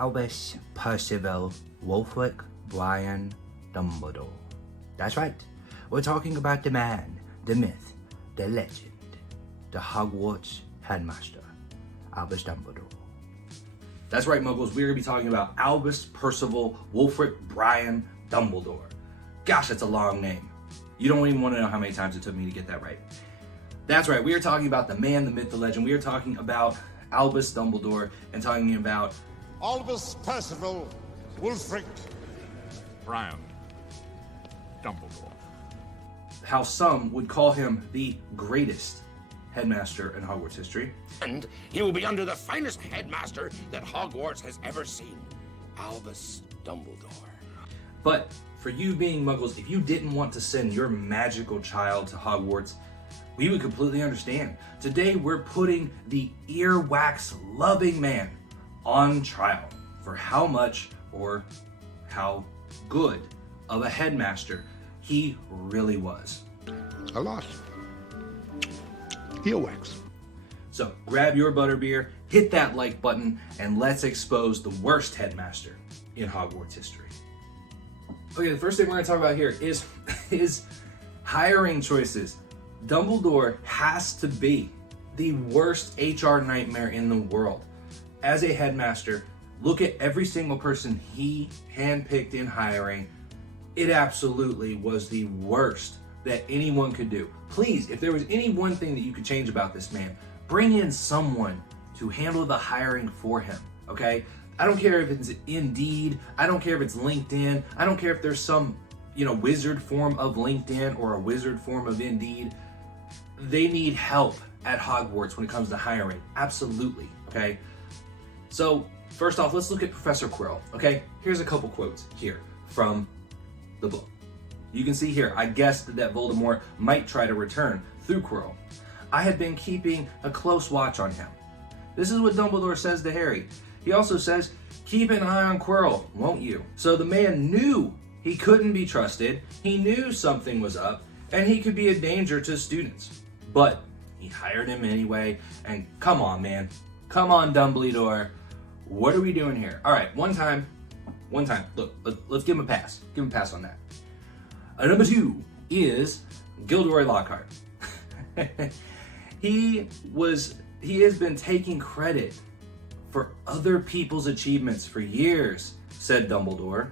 Albus Percival Wulfric Brian Dumbledore. That's right, we're talking about the man, the myth, the legend, the Hogwarts Headmaster, Albus Dumbledore. That's right, Muggles, we're going to be talking about Albus Percival Wulfric Brian Dumbledore. Gosh, that's a long name. You don't even want to know how many times it took me to get that right. That's right, we are talking about the man, the myth, the legend. We are talking about Albus Dumbledore and talking about Albus Percival Wulfric Brian Dumbledore. how some would call him the greatest headmaster in Hogwarts history. And he will be under the finest headmaster that Hogwarts has ever seen, Albus Dumbledore. But for you being Muggles, if you didn't want to send your magical child to Hogwarts, we would completely understand. Today we're putting the earwax-loving man on trial for how much or how good of a headmaster he really was. A lot. Earwax. So grab your butterbeer, hit that like button, and let's expose the worst headmaster in Hogwarts history. Okay, the first thing we're going to talk about here is his hiring choices. Dumbledore has to be the worst HR nightmare in the world. As a headmaster, look at every single person he handpicked in hiring. It absolutely was the worst that anyone could do. Please, if there was any one thing that you could change about this man, bring in someone to handle the hiring for him, okay? I don't care if it's Indeed, I don't care if it's LinkedIn, I don't care if there's some, wizard form of LinkedIn or a wizard form of Indeed. They need help at Hogwarts when it comes to hiring, absolutely, okay? So, first off, let's look at Professor Quirrell, okay? Here's a couple quotes here from the book. You can see here, I guessed that Voldemort might try to return through Quirrell. I had been keeping a close watch on him. This is what Dumbledore says to Harry. He also says, keep an eye on Quirrell, won't you? So the man knew he couldn't be trusted, he knew something was up, and he could be a danger to students. But he hired him anyway, and come on, man. Come on, Dumbledore. What are we doing here? All right, one time. Look, let's give him a pass. Give him a pass on that. Number 2 is Gilderoy Lockhart. He has been taking credit for other people's achievements for years, said Dumbledore.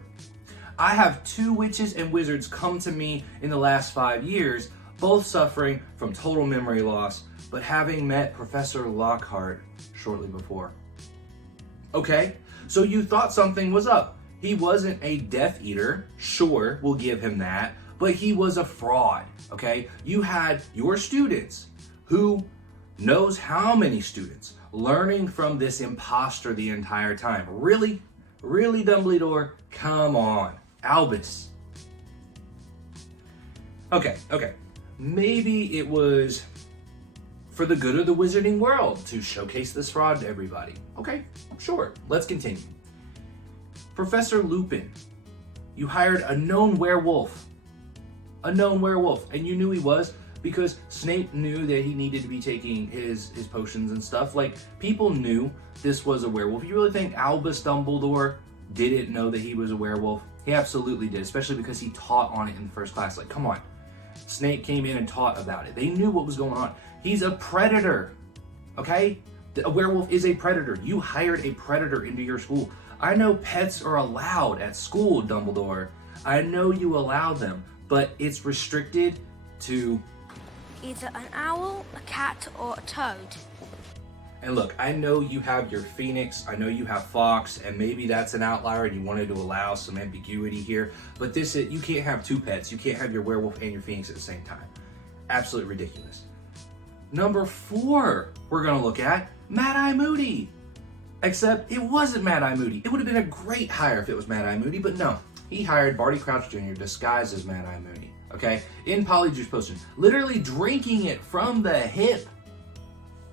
I have 2 witches and wizards come to me in the last 5 years, both suffering from total memory loss, but having met Professor Lockhart shortly before. Okay, so you thought something was up. He wasn't a Death Eater, sure, we'll give him that, but he was a fraud, okay? You had your students, who knows how many students, learning from this imposter the entire time. Really? Really, Dumbledore? Come on. Albus. Okay. Maybe it was for the good of the wizarding world to showcase this fraud to everybody. Okay, sure, let's continue. Professor Lupin, you hired a known werewolf, and you knew he was because Snape knew that he needed to be taking his potions and stuff. Like, people knew this was a werewolf. You really think Albus Dumbledore didn't know that he was a werewolf? He absolutely did, especially because he taught on it in the first class. Like, come on. Snape came in and taught about it. They knew what was going on. He's a predator, okay? A werewolf is a predator. You hired a predator into your school. I know pets are allowed at school, Dumbledore. I know you allow them, but it's restricted to either an owl, a cat, or a toad. And look, I know you have your phoenix, I know you have fox, and maybe that's an outlier and you wanted to allow some ambiguity here, but you can't have 2 pets. You can't have your werewolf and your phoenix at the same time. Absolutely ridiculous. Number 4, we're gonna look at Mad-Eye Moody. Except it wasn't Mad-Eye Moody. It would have been a great hire if it was Mad-Eye Moody, but no. He hired Barty Crouch Jr. disguised as Mad-Eye Moody, okay? In Polyjuice Potion, literally drinking it from the hip.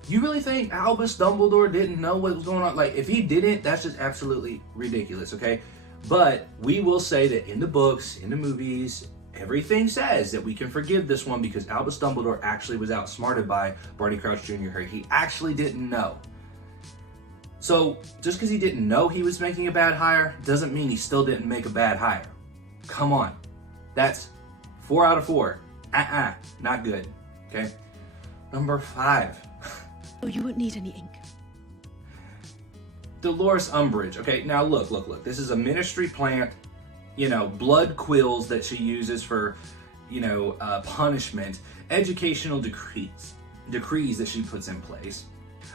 You really think Albus Dumbledore didn't know what was going on? Like, if he didn't, that's just absolutely ridiculous, okay? But we will say that in the books, in the movies, everything says that we can forgive this one because Albus Dumbledore actually was outsmarted by Barty Crouch Jr. He actually didn't know. So just because he didn't know he was making a bad hire doesn't mean he still didn't make a bad hire. Come on. That's 4 out of 4. Not good. Okay. Number 5. Oh, you won't need any ink. Dolores Umbridge. Okay, now look. This is a ministry plant, blood quills that she uses for, punishment, educational decrees that she puts in place.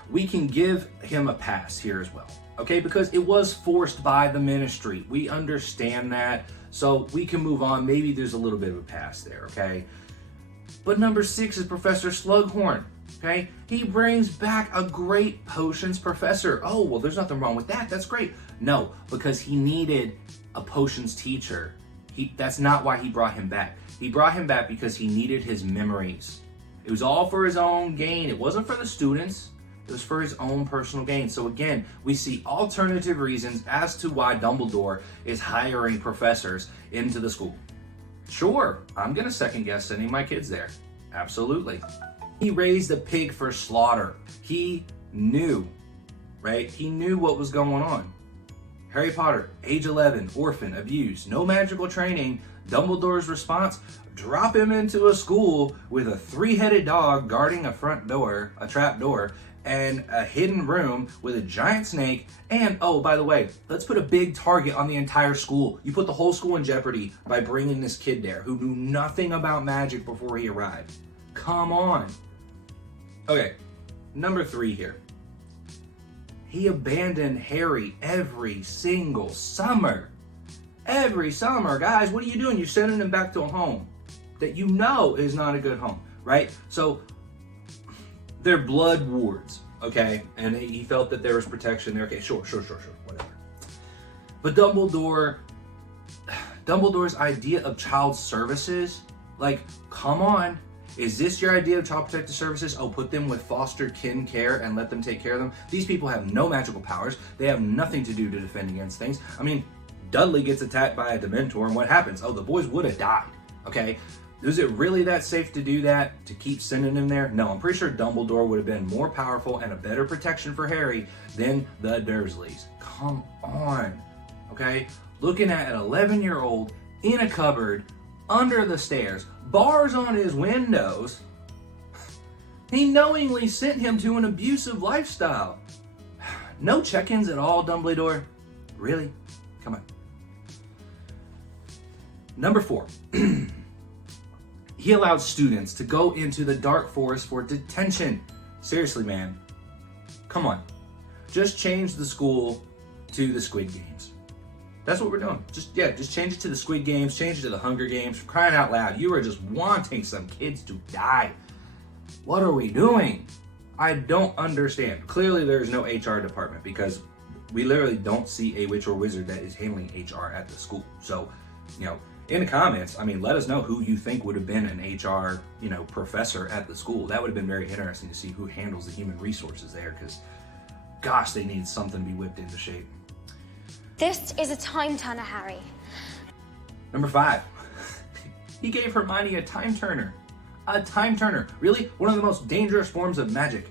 We can give him a pass here as well, okay? Because it was forced by the ministry. We understand that, so we can move on. Maybe there's a little bit of a pass there, okay? But number 6 is Professor Slughorn, okay? He brings back a great potions professor. Oh, well, there's nothing wrong with that. That's great. No, because he needed a potions teacher. That's not why he brought him back. He brought him back because he needed his memories. It was all for his own gain. It wasn't for the students. It was for his own personal gain. So again, we see alternative reasons as to why Dumbledore is hiring professors into the school. Sure, I'm gonna second guess sending my kids there. Absolutely. He raised a pig for slaughter. He knew, right? He knew what was going on. Harry Potter, age 11, orphan, abused, no magical training. Dumbledore's response, drop him into a school with a 3-headed dog guarding a front door, a trap door, and a hidden room with a giant snake. And, oh, by the way, let's put a big target on the entire school. You put the whole school in jeopardy by bringing this kid there who knew nothing about magic before he arrived. Come on. Okay, number 3 here. He abandoned Harry every single summer. Every summer, guys, what are you doing? You're sending him back to a home that you know is not a good home, right? So they're blood wards, okay? And he felt that there was protection there. Okay, sure, whatever. But Dumbledore's idea of child services, like, come on. Is this your idea of child protective services? Oh, put them with foster kin care and let them take care of them. These people have no magical powers. They have nothing to do to defend against things. I mean, Dudley gets attacked by a Dementor and what happens? Oh, the boys would have died, okay? Is it really that safe to do that, to keep sending him there? No, I'm pretty sure Dumbledore would have been more powerful and a better protection for Harry than the Dursleys. Come on, okay? Looking at an 11-year-old in a cupboard, under the stairs, bars on his windows. He knowingly sent him to an abusive lifestyle. No check-ins at all, Dumbledore? Really? Come on. Number 4. He allowed students to go into the dark forest for detention. Seriously, man. Come on. Just change the school to the Squid Games. That's what we're doing. Just change it to the Squid Games, change it to the Hunger Games. For crying out loud, you are just wanting some kids to die. What are we doing? I don't understand. Clearly there's no HR department because we literally don't see a witch or wizard that is handling HR at the school. So, in the comments, let us know who you think would have been an HR, professor at the school. That would have been very interesting to see who handles the human resources there because, gosh, they need something to be whipped into shape. This is a time turner, Harry. Number 5. He gave Hermione a time turner. A time turner. Really? One of the most dangerous forms of magic.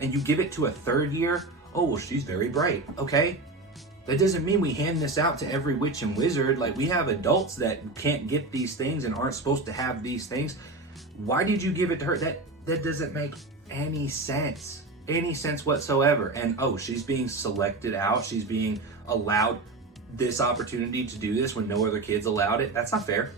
And you give it to a 3rd year? Oh, well, she's very bright. Okay. That doesn't mean we hand this out to every witch and wizard. Like, we have adults that can't get these things and aren't supposed to have these things. Why did you give it to her? That doesn't make any sense. Any sense whatsoever. And, oh, she's being selected out. She's being allowed this opportunity to do this when no other kids allowed it. That's not fair.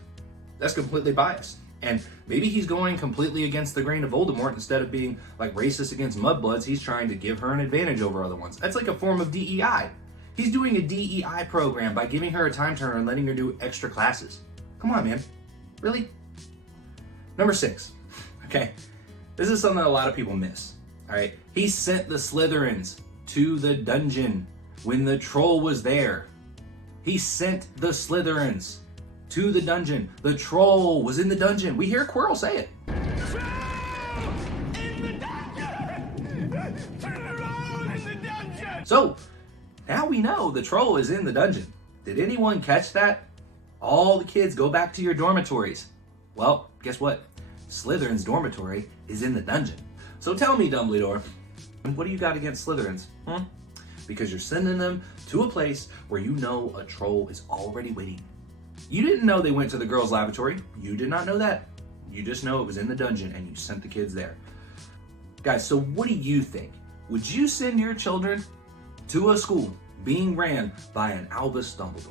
That's completely biased. And maybe he's going completely against the grain of Voldemort. Instead of being like racist against mudbloods, he's trying to give her an advantage over other ones. That's like a form of DEI. He's doing a DEI program by giving her a time turner and letting her do extra classes. Come on, man. Really? Number 6. Okay. This is something that a lot of people miss. All right. He sent the Slytherins to the dungeon when the troll was there. He sent the Slytherins to the dungeon. The troll was in the dungeon. We hear Quirrell say it. So, now we know the troll is in the dungeon. Did anyone catch that? All the kids go back to your dormitories. Well, guess what? Slytherin's dormitory is in the dungeon. So tell me, Dumbledore, what do you got against Slytherins? because you're sending them to a place where you know a troll is already waiting. You didn't know they went to the girls' lavatory. You did not know that. You just know it was in the dungeon and you sent the kids there. Guys, so what do you think? Would you send your children to a school being ran by an Albus Dumbledore?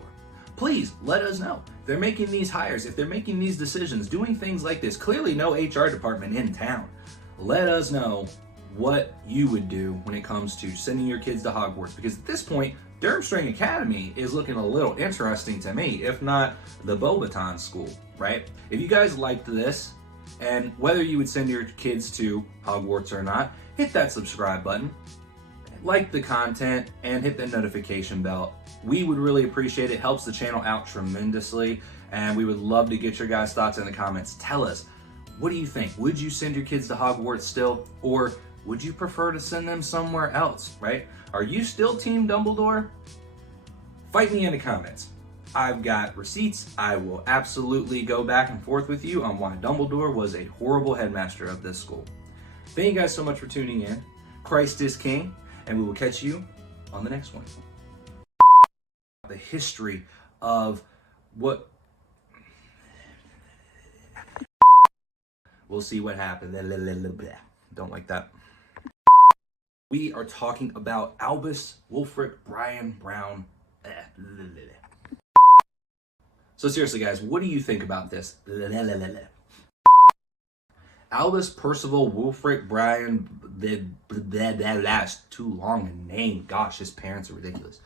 Please let us know. If they're making these hires, if they're making these decisions, doing things like this, clearly no HR department in town. Let us know what you would do when it comes to sending your kids to Hogwarts, because at this point, Durmstrang Academy is looking a little interesting to me, if not the Beauxbaton School, right? If you guys liked this, and whether you would send your kids to Hogwarts or not, hit that subscribe button, like the content, and hit the notification bell. We would really appreciate it. Helps the channel out tremendously, and we would love to get your guys' thoughts in the comments. Tell us, what do you think? Would you send your kids to Hogwarts still, or would you prefer to send them somewhere else, right? Are you still Team Dumbledore? Fight me in the comments. I've got receipts. I will absolutely go back and forth with you on why Dumbledore was a horrible headmaster of this school. Thank you guys so much for tuning in. Christ is King, and we will catch you on the next one. The history of what... We'll see what happens. Don't like that. We are talking about Albus, Wulfric, Brian, Brown. So seriously, guys, what do you think about this? Albus, Percival, Wulfric, Brian, that's too long a name. Gosh, his parents are ridiculous.